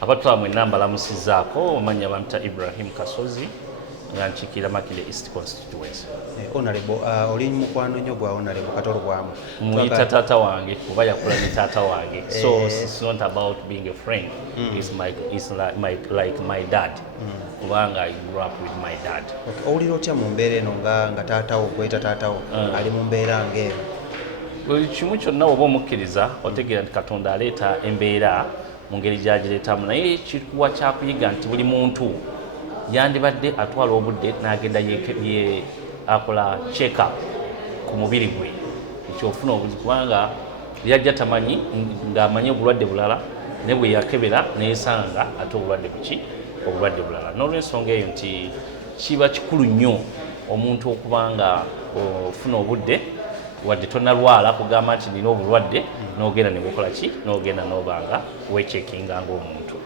abatwala mwenna mbalamusizaako omanya bamta Ibrahim Kasozi nga nkiikirira Makindye East Constituency. Honorable oli mukwano nnyo gwa Honorable Katolo Bwamu. Muyita taata wange kuba yakula ne taata wange. So it's not about being a friend. It's like my dad. Kubanga I grew up with my dad. Okay. Owulira otya mu mbeera eno nga taatawo kweta taatawo ali mu mbeera ng'eyo? Buli kimu kyonna oba omukkiriza otegeera nti Katonda aleeta embeera mu ngeri gy'agireetamu, naye kikuwa kyakuyiga nti buli muntu yandibadde atwala obudde n'agenda akola check up ku mubiri gwe ekyofuna obuzi, kubanga yajja tamanyi ng'amanyi obulwadde bulala ne bwe yakebera neyesanga ate obulwadde obulwadde bulala. N'olw'ensonga eyo nti kiba kikulu nnyo omuntu okuba nga ofuna obudde wadde tonalwala kugamba nti nina obulwadde n'ogenda ne bukola ki n'ogenda n'obanga wechekinga ng'omuntu.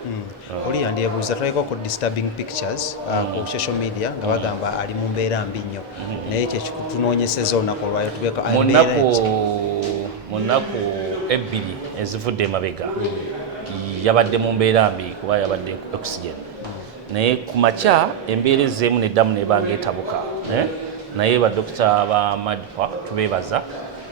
Oli yandyebuuza tulabika ku disturbing pictures ku social media nga bagamba ali mu mbeera mbi nnyo, naye ekyo kitunoonyeseza olunaku olwayo tubeeko mu nnaku ebbiri ezivudde emabega yabadde mu mbeera mbi kuba yabadde oxygen, naye ku makya embeera ezeemu neddamu nebanga etabuka, naye badokita ba Madpa tubeebaza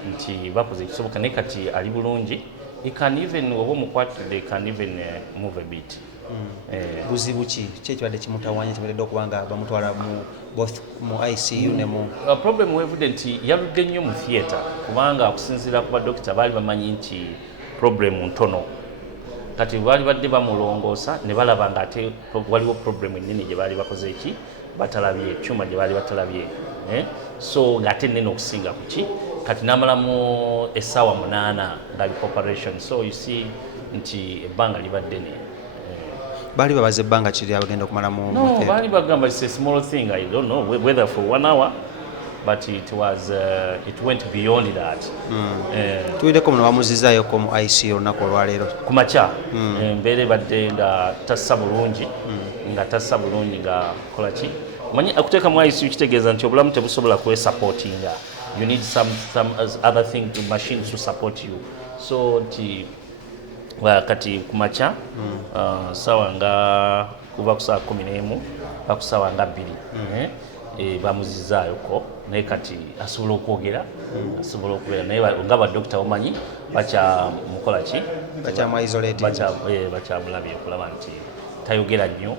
nti bakoze ekisoboka, naye kati ali bulungi. He can even oba omukwatidde can even move a bit. Buzibu ki ekibadde kimutawanya kibaddde okubanga bamutwala both mu ICU ne mu problem wevudde nti yaludde nnyo mu theatre kubanga okusinziira ku badokita baali bamanyi nti problem ntono, kati baali badde bamulongoosa ne balaba nga ate waliwo problem ennene gye baali bakoze eki batalabye ekyuma gye baali batalabye, so ng'ate nnene okusinga ku ki kati namalamu essaawa 8 ng'ali operation, so you see nti ebbanga libadde ne baali babaza ebbanga kiri abagenda okumala mu no baali bagamba it's a small thing, I don't know whether for 1 hour but it went beyond that. Tuwireko muno bamuzizzaayoko mu ICU olunaku olwaleero ku makya embeera ebadde nga tassa bulungi nga kola ki manyi akuteeka mu ICU kitegeeza nti obulamu tebusobola kwesupportinga, you need some other thing to machines to support you, so nti kati ku makya sawa nga kuva ku saa 11 baku sawa nga 2 bamuzizaayoko, naye kati asobola okwogera naye nga badokita omanyi bakyamukola ki bakyamulabye kulaba nti tayogera nnyo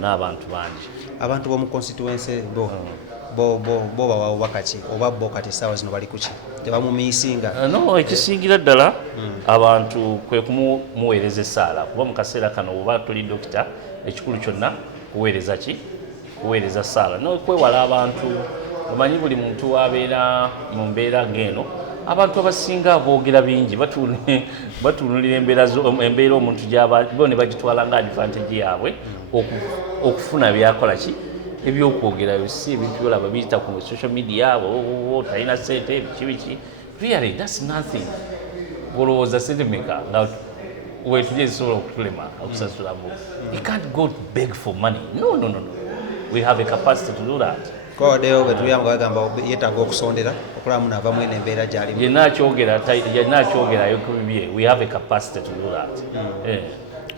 n'abantu bangi. Abantu b'omu constituency bo bawawo bakaki oba bo kati essaawa zino bali kuki tebamumiisinga? No, ekisingira ddala abantu kwe kumuweereza essaala kuba mu kaseera kano oba tuli dokita ekikulu kyonna kuweereza ki kuweereza essaala n'okwewala abantu. Omanyi buli muntu abeera mu mbeera ng'eno, abantu abasinga boogera bingi batuunulira embeera omuntu gy'aba bo ne bagitwala nga advantage yaabwe okufuna byakola ki ebyokwogera si ebintu byolaba biyita ku social media talina ssente biki really that's nothing. Olowooza ssente mmeka nga weetulya ezisobola okutulema okusasulamu? You can't go to beg for money. No, we have a capacity to do that. Kodeo betulyamu bagamba yeetaaga okusondera okulamu nava mwene embeera gy'alimu. Yenna akyogerayo ku bibye. We have a capacity to do that.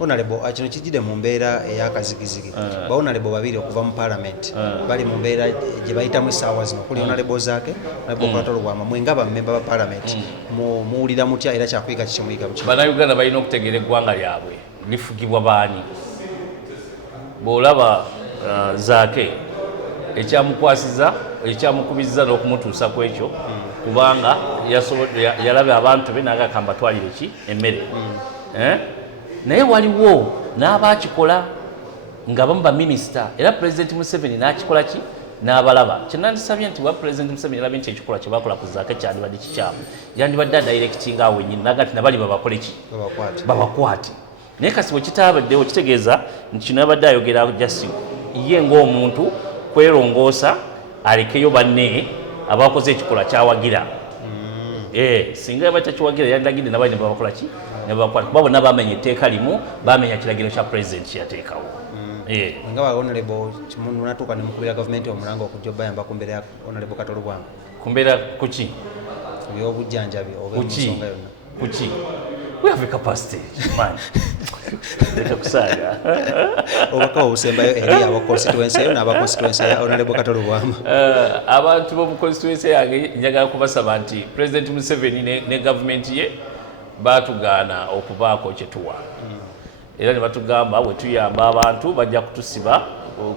Honorable kino kijjidde mu mbeera ey'akazigizigi. Ba honorable babiri okuva mu parliament bali mu mbeera gye bayitamu essaawa zino kuli honorable Zaake Honorable Katolo Bwama, mwe nga bammemba ba parliament muwulira mutya era kyakuyiga kiki muyiga mu kino? Bannayuganda balina okutegeera eggwanga lyabwe lifugibwa baani. Bw'olaba Zaake ekyamukwasiza ekyamukubizza n'okumutuusa ku ekyo kubanga yalaba abantu be n'agakamba twalire ki emmere, naye waliwo n'abaakikola nga bamu baminisita era President Museveni n'akikola ki n'abalaba. Kyenandisabye nti wa President Museveni yalabye nti ekikolwa kye bakola ku Zaake kyandibadde kikyamu, yandibadde adirectinga awo wennyini naga nti nabali babakole ki babakwate. Naye kasi bwe kitaabaddewo kitegeeza nti kino yabadde ayogera jasi ye ng'omuntu kwerongoosa alekeyo banne abakoze ekikolwa kyawagira. Singa yaba takiwagira yandagidde nabali ne babakola ki ne babakwata kuba bonna bamenya etteeka limu, bamenya kiragiro kya President kyeyateekawo. Nga ba honorable munatuuka ne mukubira gavumenti omulango okujja obayamba ku mbeera ya Honorable Katolo Bwama? Ku mbeera kuki? Ebyobujjanjabi oba ensonga yonna. Kuki? we have a capacity man leta kusaaga obaka obusembayo eri aba constituency eyo n'aba constituency ya Honorable Katolo Bwama abantu bo mu constituency yange njagala kubasaba nti President Museveni ne government ye batugana okubaako kyetuwa era ne batugamba bwe tuyamba abantu bajja kutusiba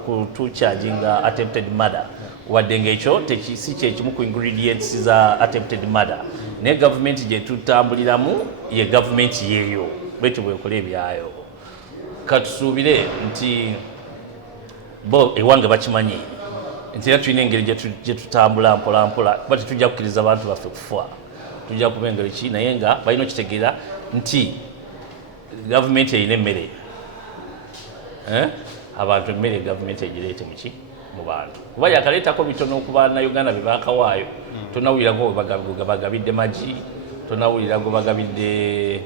kutucharginga attempted murder wadde ng'ekyo si kyekimu ku ingredients za attempted murder ne government gye tutambuliramu ye government yeeyo bwetyo bwekola ebyayo katusuubire nti bo ewange bakimanyi nti era tulina engeri gye tutambula mpola mpola kuba tetujja kukkiriza abantu baffe kufa tujja kuba engeri ki naye nga balina okitegeera nti gavumenti erina emmere abantu emmere gavumenti egireete muki mu bantu kuba yakaleetako bitono okuba Uganda be baakawaayo tonawulirako bagabidde magi tonawulirako bagabidde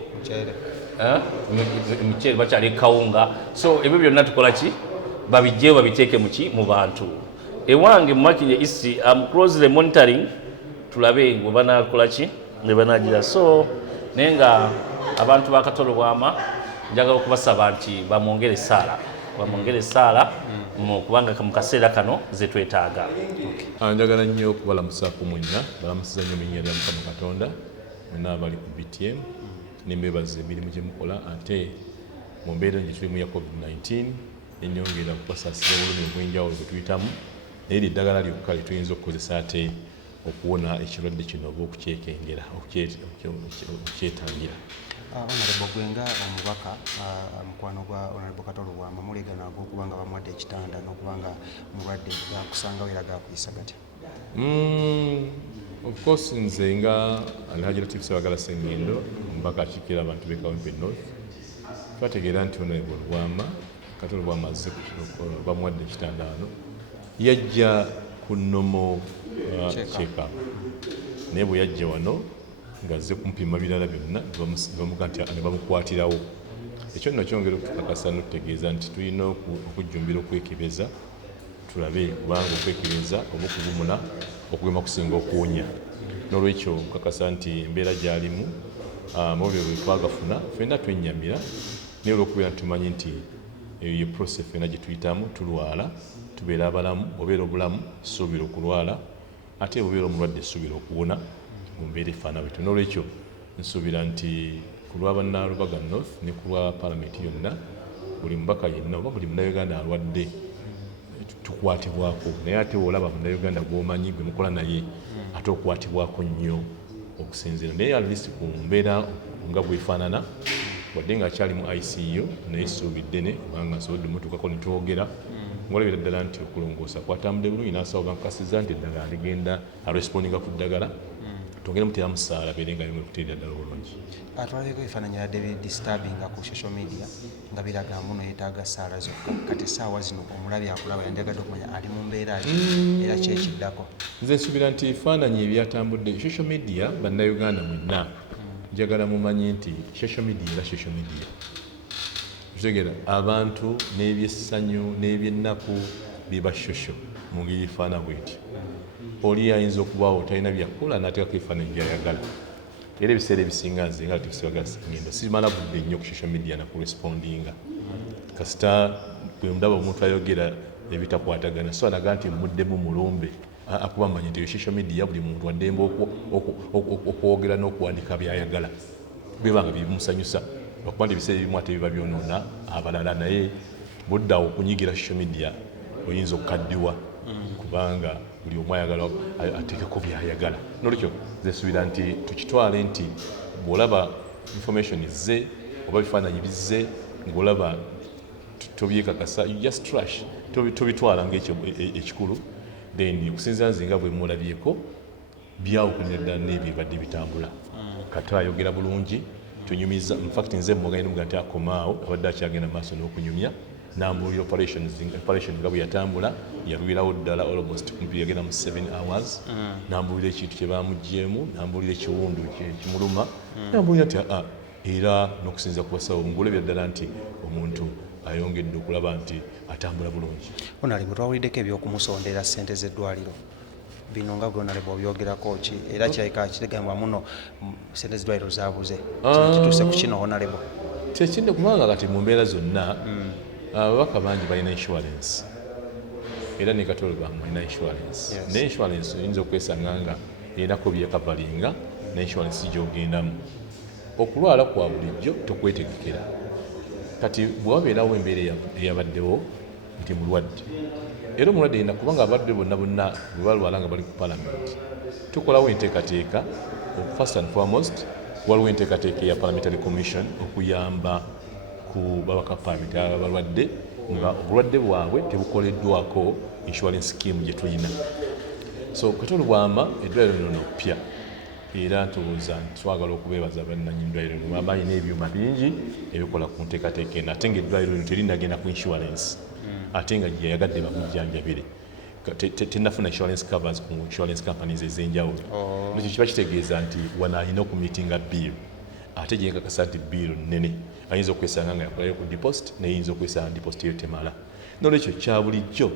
muceere bakyali kawunga so ebyo byonna tukola ki babijjeyo babiteeke muki mu bantu ewange mu Makindye East am closely monitoring tulabe ngo banakola ki ne banagira so naye nga abantu ba Katolo Bwama njagala okubasaba nti bamwongere saala mu kubanga mu kaseera kano ze twetaaga njagala nnyo okubalamusaako mwenna balamusiza nnyo minnya lya Mukama Katonda mwenna abali ku BTM nembebaza emirimu gye mukola ate mu mbeera gye tulimu ya COVID-19 enyongera okubasaasira obulumi obw'enjawulo bwe tuyitamu naye eddagala lyokka lye tuyinza okukozesa ate okuwona ekirwadde kino oba okukyekengera okukyetangira Honorable Gwenga omubaka mukwano gwa Honorable Katolo Bwama mulegana okuba nga bamuwadde ekitanda n'okuba nga mulwadde gakusangawo era gakuyisa gatya of course nze nga Alhaji Latif Ssebaggala Ssengendo omubaka akiikirira abantu b'e Kawempe North twategeera nti Honorable Bwama Katolo Bwama azze bamuwadde ekitanda ano yajja ku nnomo check-up naye bwe yajja wano ngazze kumpima birala byonna bamuga nti ne bamukwatirawo ekyo nno kyongera okutukakasa n'otutegeeza nti tulina okujjumbira okwekebeza tulabe kubanga okwekebeza oba okugumula okugema kusinga okuwonya n'olwekyo okukakasa nti embeera gy'alimu amawulire bwe twagafuna ffenna twenyamira naye olw'okubeera tumanyi nti eyo ye process ffenna gye tuyitamu tulwala tubeera abalamu obeera obulamu suubira okulwala ate obeera omulwadde suubira okuwona mu mbeera efaana bwetyo n'olwekyo nsuubira nti ku lwa Bannalubaga North ne ku lwa Paalamenti yonna buli mubaka yenna oba buli Munnayuganda alwadde tukwatibwako naye ate olaba Munnayuganda gw'omanyi gwe mukola naye ate okwatibwako nnyo okusinziira naye at least ku mbeera nga bwefaanana wadde nga akyali mu ICU naye suubidde ne kubanga nsobodde mutuukako ne twogera ngolabira ddala nti okulongoosa kwatambudde bulungi n'asaba bankasiza nti eddagala ligenda arespondinga ku ddagala tongere mutera musaala beere nga yongera okuteerera ddala obulungi twalabeko ebifaananyi yadde disturbinga ku social media nga biraga muno yeetaaga saala zokka kati essaawa zino omulabi akulaba yandiyagadde okumanya ali mu mbeera ki era kyekiddako nze nsuubira nti ebifaananyi ebyatambudde social media Bannayuganda mwenna njagala mumanyi nti social media era social media tutegeera abantu n'ebyessanyu n'ebyennaku biba shosho mu ngeri efaana bweti oli ayinza okubaawo talina byakola n'ateekako ebifaananyi byayagala era ebiseera ebisinga nze nga Latif Ssebaggala Ssengendo simala budde nnyo ku social media nakurespondinga kasita bwe ndaba omuntu ayogera ebitakwatagana so alaga nti muddemu mulumbe akuba mmanyi nti social media buli muntu waddembe okwogera n'okuwandika byayagala bibanga bimusanyusa okuba nti ebiseera ebimu ate biba byonoona abalala naye buddawo okunyigira social media oyinza okukaddiwa kubanga buli omu ayagala ateekeko byayagala n'olwekyo zesuubira nti tukitwale nti bw'olaba information izze oba bifaananyi bizze ng'olaba tobyekakasa you just trash tobitwala ng'ekyo ekikulu then okusinziira nze nga bwe mulabyeko byawukanira ddala n'ebibadde bitambula kati ayogera bulungi tunyumiza infact nze mugenda nti akomaawo abadde akyagenda maaso n'okunyumya nambuulira operation nga bwe yatambula yalwirawo ddala almost kumpi yagenda mu 7 hours nambuulira ekintu kye bamuggyemu nambuulira ekiwundu kimuluma nambuulira nti era n'okusinza ku basawo ng'olabira ddala nti omuntu ayongedde okulaba nti atambula bulungi onali bwe twawuliddeko ebyokumusondera ssente z'eddwaliro bino nga honorable obyogerako ki era kirabika kitegambwa muno sente z'eddwaliro zaabuze kituuse ku kino honorable tekinde kubanga kati mu mbeera zonna ababaka bangi balina insurance era ne Katolo bamu balina insurance ne insurance oyinza okwesanga nga erinako byekavalinga ne insurance gyogendamu okulwala kwa bulijjo tokwetegekera kati bwewabeerawo embeera eyabaddewo nti mulwadde era omulwadde yina kubanga abadde bonna bwe balwala nga bali ku palamenti tukolawo enteekateeka first and foremost waliwo enteekateeka eya parliamentary commission okuyamba ku babaka palamenti abalwadde nga obulwadde bwabwe tebukoleddwako insurance scheme gye tulina so Katolo Bwama eddwaliro lino ppya era ntowooza twagala okubeebaza bannannyini ddwaliro lino babayi n'ebyuma bingi ebikola ku nteekateeka eno ate nga eddwaliro lino terinagenda ku insurance ate nga gye yagadde bamujjanjabire tenafuna insurance covers ku insurance companies ez'enjawulo nekyo kiba kitegeeza nti wano alina okumitinga bill ate gye nkakasa nti bill nnene ayinza okwesanga nga yakolayo ku deposit neyinza okwesanga deposit eyo temala nolwekyo kya bulijjo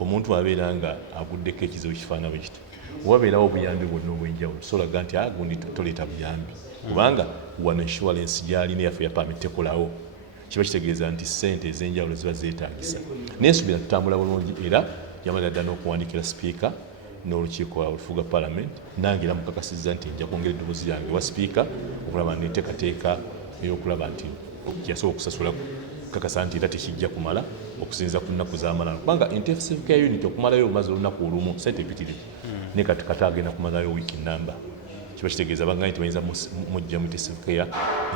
omuntu abeera nga aguddeko ekizibu kifaana bwe kiti wabeerawo obuyambi bwonna obw'enjawulo solaga nti gundi toleeta buyambi kubanga wano insurance gyalina yaffe ya pamit tekolawo kiba kitegeeza nti ssente ez'enjawulo ziba zeetaagisa naye nsuubira tutambula bulungi era yamalira ddala n'okuwandikira sipiika n'olukiiko olufuga palamenti nange era mukakasizza nti nja kwongera eddoboozi yange wa sipiika okulaba nteekateeka ey'okulaba nti yasobola okusasula kakasa nti era tekijja kumala okusinza ku nnaku z'amalala kubanga intensive care unit okumalayo omaze olunaku olumu sente epitirivu ne kati agenda kumalayo wiiki namba kiba kitegeeza bangaye nti bayinza mujja mu intensive care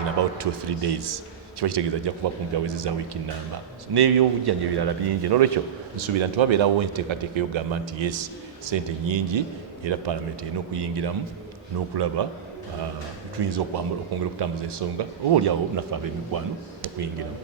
in about 2-3 days kiba kitegeeza ajja kuba kumpi awezeza wiiki namba n'ebyobujjanjabi ebirala bingi n'olwekyo nsuubira nti wabeerawo enteekateeka eyogamba nti yes sente nyingi era palamenti erina okuyingiramu n'okulaba tuyinza okwongera okutambuza ensonga oba oliawo naffe ab'emikwano okuyingiramu